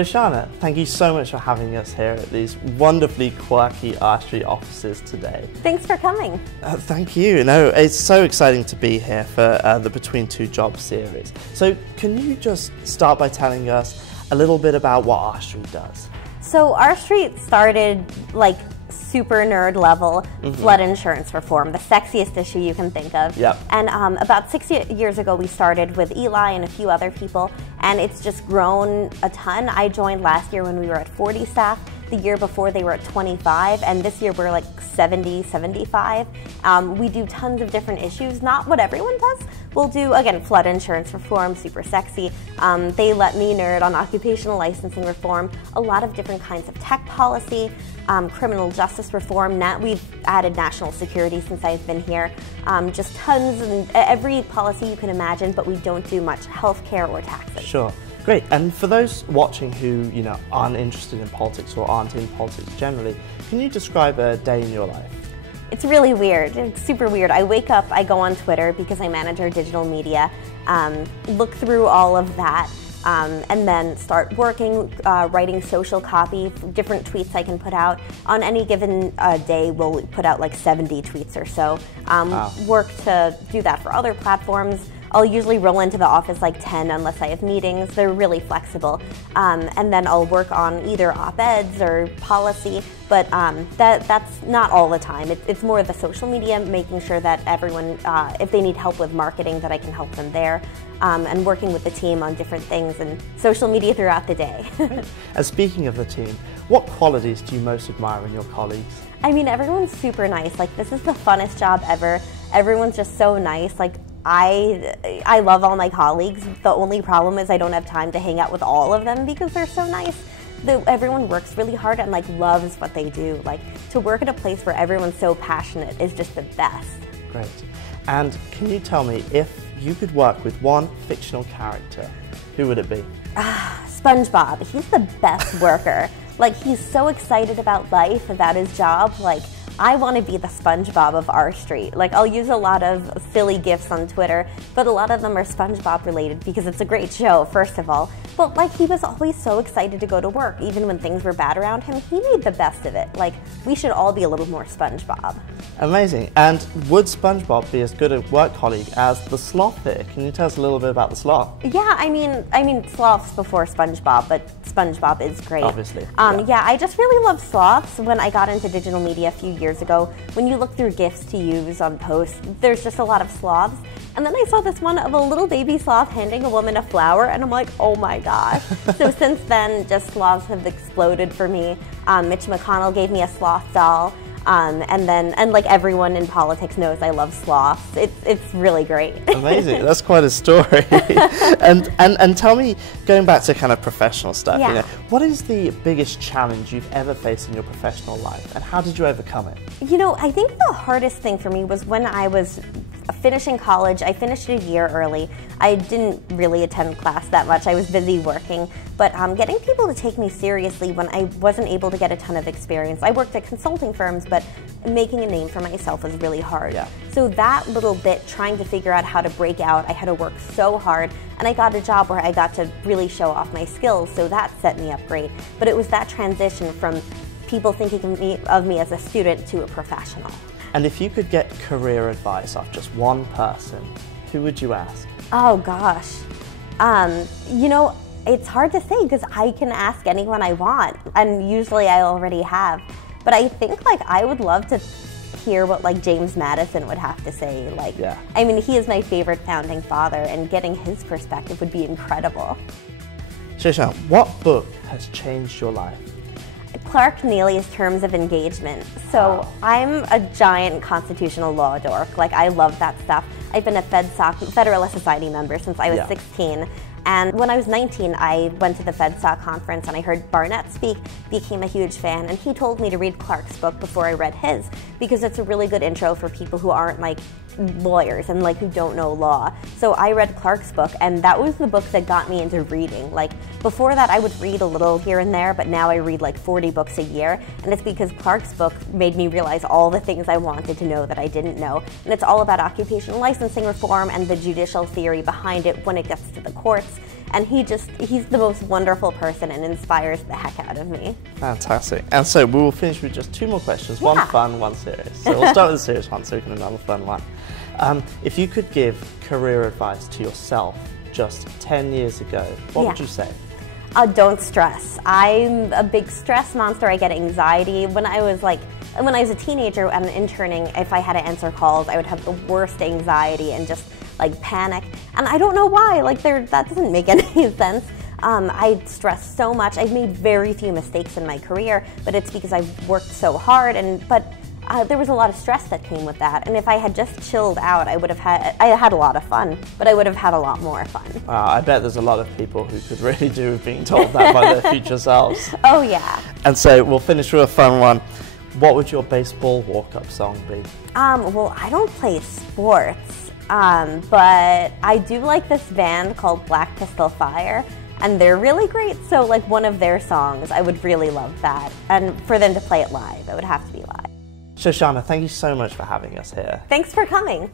Shoshana, thank you so much for having us here at these wonderfully quirky R Street offices today. Thanks for coming. Thank you. No, it's so exciting to be here for the Between Two Jobs series. So can you just start by telling us a little bit about what R Street does? So R Street started like super nerd level flood insurance reform, the sexiest issue you can think of. Yep. And about 6 years ago we started with Eli and a few other people, and it's just grown a ton. I joined last year when we were at 40 staff. The year before they were at 25, and this year we're like 70, 75. We do tons of different issues, not what everyone does. We'll do, again, flood insurance reform, super sexy. They let me nerd on occupational licensing reform, a lot of different kinds of tech policy, criminal justice reform. We've added national security since I've been here. Just tons, and every policy you can imagine, but we don't do much healthcare or taxes. Sure. Great. And for those watching who, aren't interested in politics or aren't in politics generally, can you describe a day in your life? It's really weird. It's super weird. I wake up, I go on Twitter because I manage our digital media, look through all of that, and then start working, writing social copy, different tweets I can put out. On any given day, we'll put out like 70 tweets or so. Wow. Work to do that for other platforms. I'll usually roll into the office like 10 unless I have meetings. They're really flexible. And then I'll work on either op-eds or policy, but that's not all the time. It's more the social media, making sure that everyone, if they need help with marketing, that I can help them there, and working with the team on different things and social media throughout the day. And speaking of the team, what qualities do you most admire in your colleagues? I mean, everyone's super nice. Like, this is the funnest job ever. Everyone's just so nice. Like, I love all my colleagues. The only problem is I don't have time to hang out with all of them because they're so nice. Everyone works really hard and like loves what they do. Like, to work at a place where everyone's so passionate is just the best. Great. And can you tell me, if you could work with one fictional character, who would it be? SpongeBob. He's the best worker. Like, he's so excited about life, about his job. Like, I want to be the SpongeBob of R Street. Like, I'll use a lot of silly gifs on Twitter, but a lot of them are SpongeBob related because it's a great show, first of all. But like, he was always so excited to go to work, even when things were bad around him. He made the best of it. Like, we should all be a little more SpongeBob. Amazing. And would SpongeBob be as good a work colleague as the Sloth here? Can you tell us a little bit about the Sloth? Yeah, I mean, Sloths before SpongeBob, but SpongeBob is great. Obviously. Yeah, I just really love Sloths. When I got into digital media a few years ago, when you look through GIFs to use on posts, there's just a lot of sloths. And then I saw this one of a little baby sloth handing a woman a flower, and I'm like, oh my gosh. So since then, just sloths have exploded for me. Mitch McConnell gave me a sloth doll. And like everyone in politics knows, I love sloths. It's really great. Amazing. That's quite a story. and tell me, going back to kind of professional stuff, yeah. What is the biggest challenge you've ever faced in your professional life, and how did you overcome it? I think the hardest thing for me was when I was finishing college. I finished a year early. I didn't really attend class that much. I was busy working, but getting people to take me seriously when I wasn't able to get a ton of experience. I worked at consulting firms, but making a name for myself was really hard. Yeah. So that little bit, trying to figure out how to break out, I had to work so hard, and I got a job where I got to really show off my skills, so that set me up great. But it was that transition from people thinking of me as a student to a professional. And if you could get career advice off just one person, who would you ask? Oh gosh. It's hard to say because I can ask anyone I want, and usually I already have. But I think I would love to hear what James Madison would have to say. Yeah. I mean, he is my favorite founding father, and getting his perspective would be incredible. Shoshana, what book has changed your life? Clark Neely's Terms of Engagement. So I'm a giant constitutional law dork. I love that stuff. I've been a Federalist Society member since I was 16. And when I was 19, I went to the FedSoc conference and I heard Barnett speak, became a huge fan, and he told me to read Clark's book before I read his, because it's a really good intro for people who aren't lawyers and who don't know law. So I read Clark's book, and that was the book that got me into reading. Before that I would read a little here and there, but now I read 40 books a year, and it's because Clark's book made me realize all the things I wanted to know that I didn't know. And it's all about occupational licensing reform and the judicial theory behind it when it gets to the courts. and he's the most wonderful person and inspires the heck out of me. Fantastic. And so we will finish with just 2 more questions, one fun, one serious. So we'll start with the serious one so we can have another fun one. If you could give career advice to yourself just 10 years ago, what would you say? Don't stress. I'm a big stress monster. I get anxiety. When I was a teenager and interning, if I had to answer calls, I would have the worst anxiety and just like panic. And I don't know why. Like that doesn't make any sense. I stress so much. I've made very few mistakes in my career, but it's because I've worked so hard. But there was a lot of stress that came with that. And if I had just chilled out, I had a lot of fun, but I would have had a lot more fun. I bet there's a lot of people who could really do with being told that by their future selves. Oh yeah. And so we'll finish with a fun one. What would your baseball walk-up song be? Well, I don't play sports, but I do like this band called Black Pistol Fire, and they're really great. So like one of their songs, I would really love that. And for them to play it live, it would have to be live. Shoshana, thank you so much for having us here. Thanks for coming.